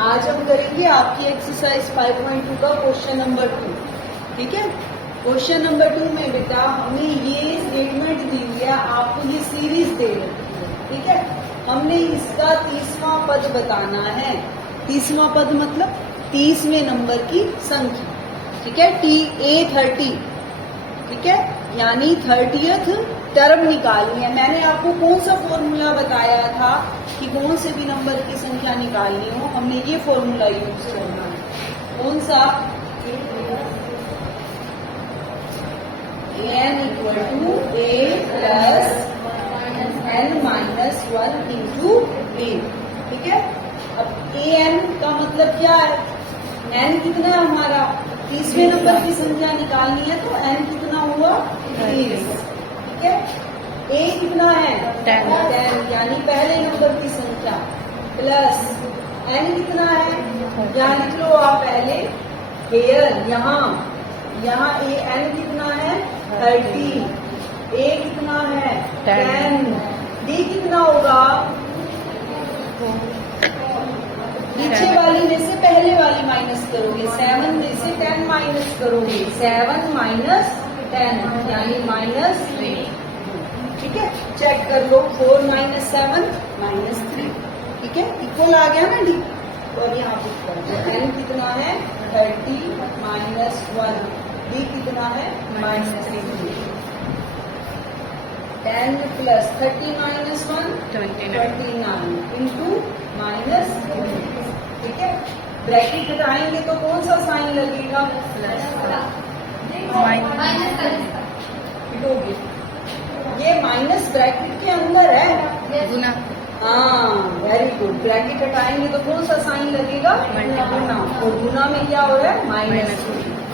आज हम करेंगे आपकी एक्सरसाइज 5.2 का क्वेश्चन नंबर 2। ठीक है, क्वेश्चन नंबर 2 में बेटा हमें ये स्टेटमेंट दी हुई है, आपको ये सीरीज दे रखी है। ठीक है, हमने इसका 30वां पद बताना है। 30वां पद मतलब 30वें नंबर की संख्या। ठीक है, A30। ठीक है, यानी 30th टर्म निकालनी है। मैंने आपको कौन सा फॉर्मूला बताया था कि कौन से भी नंबर की संख्या निकालनी हो, हमने ये फॉर्मूला यूज करना है। कौन सा? n equal to a plus n minus 1 into a। ठीक है, अब an का मतलब क्या है? n कितना है हमारा? 30वें नंबर की संख्या निकालनी है तो n कितना हुआ? 30। ठीक है, a कितना है? 10, यानी पहले नंबर की संख्या, प्लस n कितना है? यहाँ लिख लो आप पहले, हेयर यहाँ n कितना है? 30। a कितना है? 10। d कितना होगा? पीछे वाली में से पहले वाली माइनस करोगे, 7 में से 10 माइनस करोगे, 7 माइनस 10 यानी -3। ठीक है, चेक कर लो, 4 माइनस 7 -3। ठीक है, इक्वल आ गया ना डी। और यहाँ पुट कर दो, n कितना है? 30 माइनस 1, d कितना है? -3। 10 प्लस 30 माइनस 1 29 इंटू -3। ठीक है, ब्रैकेट हटाएंगे तो कौन सा साइन लगेगा? हिटोगे, ये माइनस ब्रैकेट के अंदर है, गुना। हाँ, वेरी गुड। ब्रैकेट हटाएंगे तो कौन सा साइन लगेगा? गुना। और गुना में क्या हो रहा है? माइनस।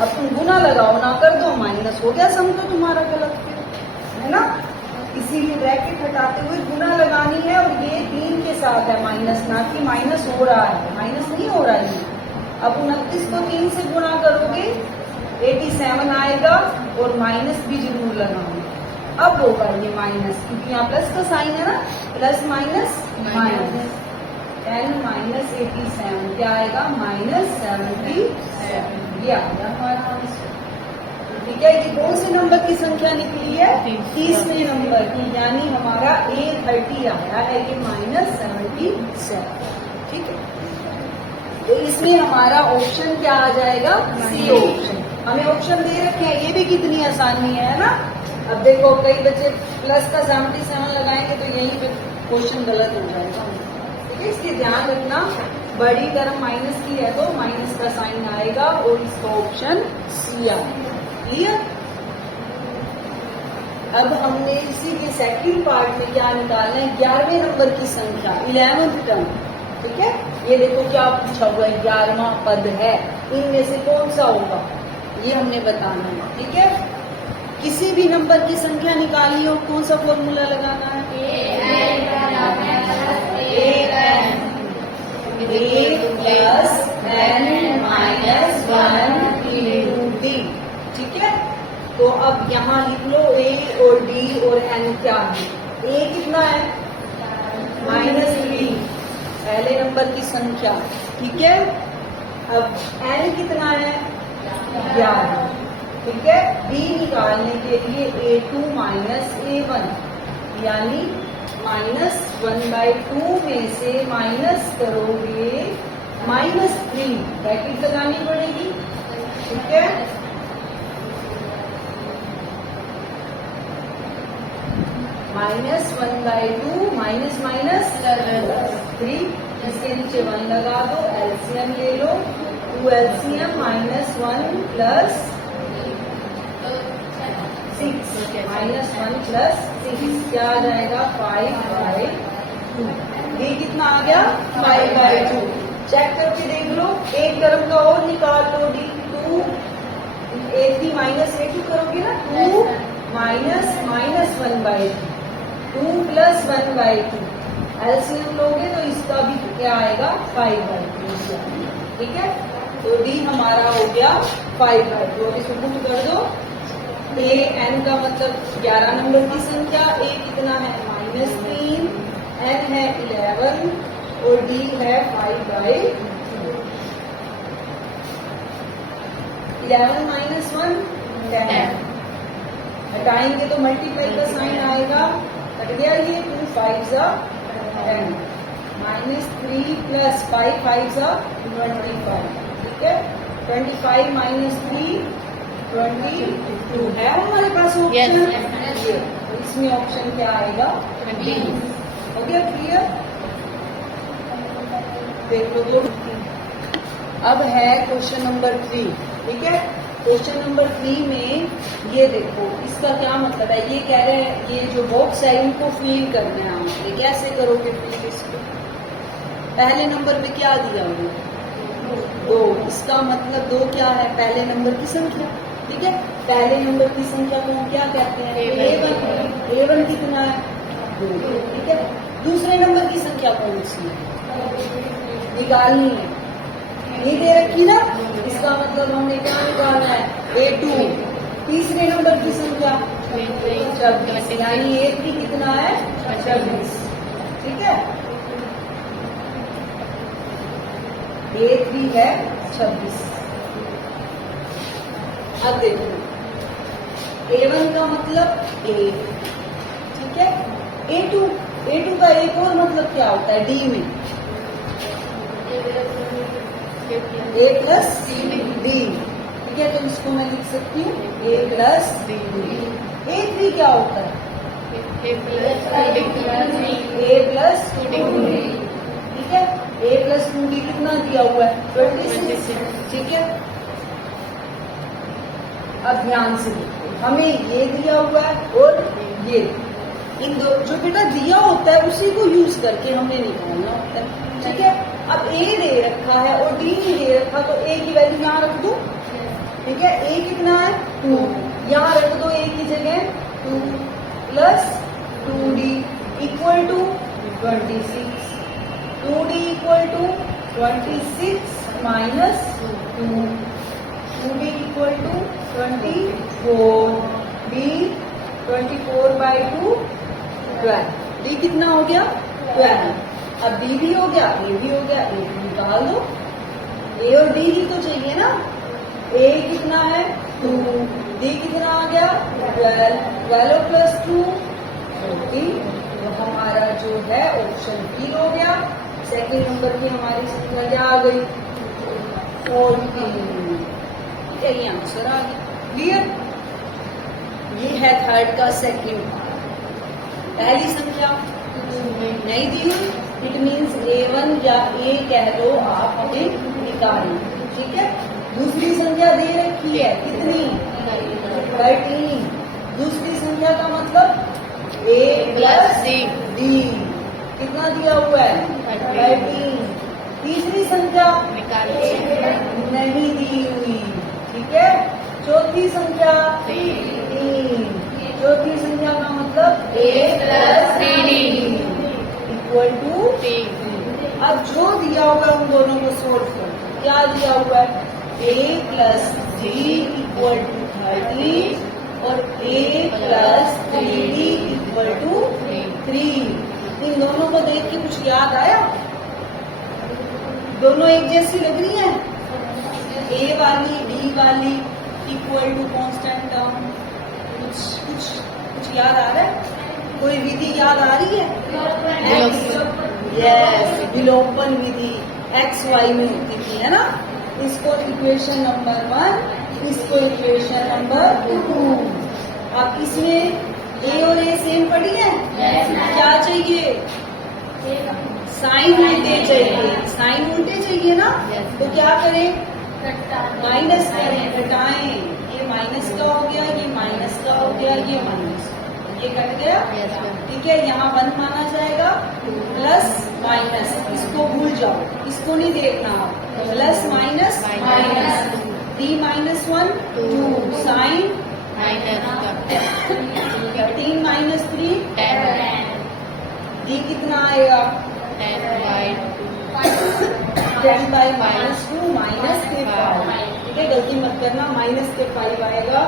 अब तुम गुना लगाओ ना कर दो, माइनस हो गया, समझो तुम्हारा गलत है ना। इसीलिए ब्रैकेट हटाते हुए गुना लगानी है, और ये 3 के साथ है माइनस, ना कि माइनस हो रहा है, माइनस नहीं हो रहा है। अब 29 को 3 से गुना करोगे 87 आएगा, और माइनस भी जरूर लगाओगे। अब होगा ये माइनस, क्योंकि यहाँ प्लस का साइन है ना, प्लस माइनस माइनस। 10 माइनस 87 क्या आएगा? -77। ये आ गया हमारा आंसर। ठीक है, ये कौन से नंबर की संख्या निकली है? 30वें नंबर की, यानी हमारा A30 आया है, ये -77। ठीक है, तो इसमें हमारा ऑप्शन क्या आ जाएगा? C option. हमें ऑप्शन दे रखे हैं, ये भी कितनी आसानी है ना। अब देखो, कई बच्चे प्लस का 77 लगाएंगे तो यही पे क्वेश्चन गलत हो जाएगा। ठीक है, इसलिए ध्यान रखना, बड़ी टर्म माइनस की है तो माइनस का साइन आएगा, और इसका ऑप्शन सी आएगा। क्लियर? अब हमने इसी के सेकंड पार्ट में क्या निकालना है? 11वें नंबर की संख्या, 11th टर्म। ठीक है, ये देखो क्या पूछा हुआ है, 11वां पद है, इनमें से कौन सा होगा ये हमने बताना है। ठीक है, किसी भी नंबर की संख्या निकाली हो, कौन सा फॉर्मूला लगाना है? a plus n minus 1 into d। ठीक है, तो अब यहाँ लिख लो a और d और n क्या है। a कितना है? -3, पहले नंबर की संख्या। ठीक है, अब n कितना है? 11। ठीक है, d निकालने के लिए a2 माइनस a1, यानी -1/2 में से माइनस करोगे -3, ब्रैकेट लगानी पड़ेगी। ठीक है, -1/2 माइनस माइनस 3, इसके नीचे 1 लगा दो, एलसीएम ले लो, 2 एलसीएम -1 प्लस 6, -1 प्लस 6 क्या आ जाएगा? 5/2। ये कितना आ गया? 5/2। चेक करके देख लो, एक टर्म का और निकाल लो, d 2 a3 माइनस a2 करोगे ना, 2 माइनस -1/2, 2 प्लस 1/2, एलसीएम लोगे तो इसका भी क्या आएगा? 5/2। ठीक है, तो d हमारा हो गया 5/2। इसको पुट कर दो, a n का मतलब 11 नंबर की संख्या, a कितना है? -3, n है 11, और डी है 5/2। 11 माइनस 1 10। हटाएंगे तो मल्टीप्लाई का साइन आएगा, कट गया ये, 2 5 10 माइनस 3 प्लस 5 5 25। ठीक है, 25 माइनस 3 22 है हमारे पास ऑप्शन। इसमें ऑप्शन क्या आएगा? हो गया क्लियर? देखो तो अब है क्वेश्चन नंबर 3। ठीक है, क्वेश्चन नंबर 3 में ये देखो, इसका क्या मतलब है, ये कह रहे हैं ये जो बॉक्स है इनको फिल करना है आप। ये कैसे करोगे फिल इसको? पहले नंबर पे क्या दिया हुआ? 2। इसका मतलब 2 क्या है? पहले नंबर की संख्या। ठीक है, पहले नंबर की संख्या को हम क्या कहते हैं? A1। A1 कितना है? 2। ठीक है, दूसरे नंबर की संख्या कौन सी है? निकालनी है, नहीं दे रखी ना, इसका मतलब हमें क्या निकालना है? A2। तीसरे नंबर की संख्या 26, यानी A3 कितना है? 26। ठीक है, A3 है 26। अब देखो, A1 का मतलब A। ठीक है, A2 का एक और मतलब क्या होता है D में? A plus D। ठीक है, तो इसको मैं लिख सकती हूँ A प्लस D। A3 क्या होता है? A plus 2D। ठीक है, A प्लस 2D कितना दिया हुआ है? 26। ठीक है, अब ध्यान से देखो, हमें ये दिया हुआ है और ये, इन दो जो बेटा दिया होता है उसी को यूज करके हमने निकालना होता है। ठीक है, अब A दे रखा है और D नहीं दे रखा, तो A की वैल्यू यहाँ रख दो। ठीक है, A कितना है? 2। यहाँ रख दो A की जगह 2 plus 2D equal to 26। 2D equal to 26 minus 2। 2D equal to 24। D 24/2 12। D कितना हो गया? 12। अब D भी हो गया, A भी हो गया, A भी निकाल दो। A और D ही तो चाहिए ना। A कितना है? 2। D कितना आ गया? 12। 12 प्लस 2 14। तो हमारा जो है ऑप्शन बी हो गया। सेकंड नंबर की हमारी संख्या क्या आ गई? 14। यही आंसर आ गया। क्लियर? ये है थर्ड का सेकंड। पहली संख्या नहीं दी, इट मीन्स A1 या A कह लो आप, अपने निकालें। ठीक है, दूसरी संख्या दे रखी है कितनी? 13। दूसरी संख्या का मतलब A प्लस D कितना दिया हुआ है? 13। तीसरी संख्या नहीं दी हुई। ठीक है, चौथी संख्या 3। चौथी संख्या का मतलब A plus D equal to 3। अब जो दिया होगा उन दोनों को सोल्व करो। क्या दिया हुआ है? A plus D equal to 13 और A plus 3D equal to 3। इन दोनों को देख के कुछ याद आया? दोनों एक जैसी लग रही हैं? A वाली D वाली इक्वल टू कांस्टेंट टर्म। कुछ याद आ रहा है? कोई विधि याद आ रही है? यस, विलोपन विधि XY में होती थी, है ना। इसको इक्वेशन नंबर 1, इसको इक्वेशन नंबर 2। अब इसमें A और A सेम पड़ी है। क्या चाहिए? साइन उल्टे चाहिए। साइन उल्टे चाहिए ना, तो क्या करें? माइनस करें, घटाएं। ये माइनस का हो गया, ये माइनस का हो गया, ये माइनस, ये कट गया। ठीक है, यहाँ 1 माना जाएगा, प्लस माइनस, इसको भूल जाओ, इसको नहीं देखना आप। Plus minus minus, 3 minus 1 2, sign 13 minus 3 10। D कितना आएगा? 10 बाई माइनस 2 माइनस के 5। ठीक है, गलती मत करना, माइनस के 5 आएगा।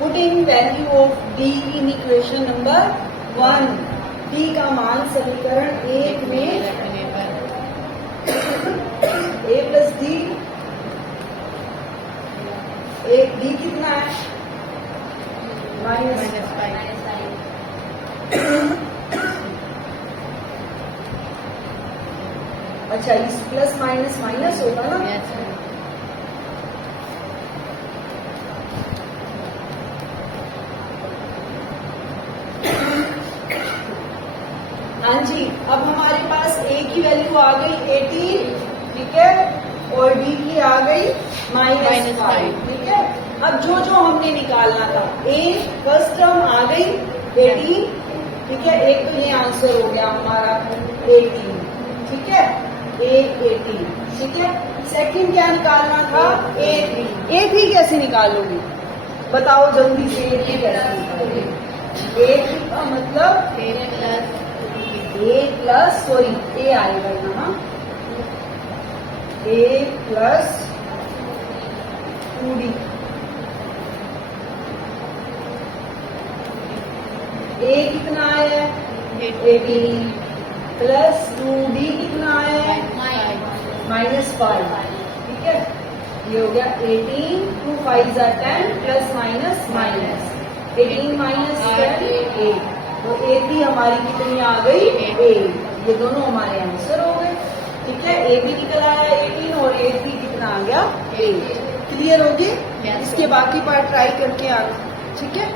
Putting value of D in equation number 1। D का मान समीकरण 1 में ए प्लस डी, एक डी कितना है -5। अच्छा, इस प्लस माइनस माइनस होगा ना। हाँ जी, अब हमारे पास ए की वैल्यू आ गई 18, ठीक है, और डी की आ गई -5, ठीक है। अब जो जो हमने निकालना था, ए फर्स्ट टर्म आ गई 18, ठीक है, एक तो ये आंसर हो गया हमारा 18, ठीक है, ए 18, ठीक है। सेकंड क्या निकालना था, ए3। ए3 कैसे निकालोगी बताओ जल्दी से, ए3 कैसे निकालोगी? ए3 का मतलब ए प्लस सॉरी ए आएगा यहाँ, ए प्लस 2d, ए कितना है 18 प्लस 2d कितना है -5, ठीक है। ये हो गया 18, 2 5 10 प्लस माइनस माइनस 18 माइनस 10 8, तो ए भी हमारी कितनी आ गई 8। ये दोनों हमारे आंसर हो गए, ठीक है। ए भी निकल आया 18 और ए भी कितना आ गया 8। क्लियर होगी? इसके बाकी पार्ट ट्राई करके आना, ठीक है।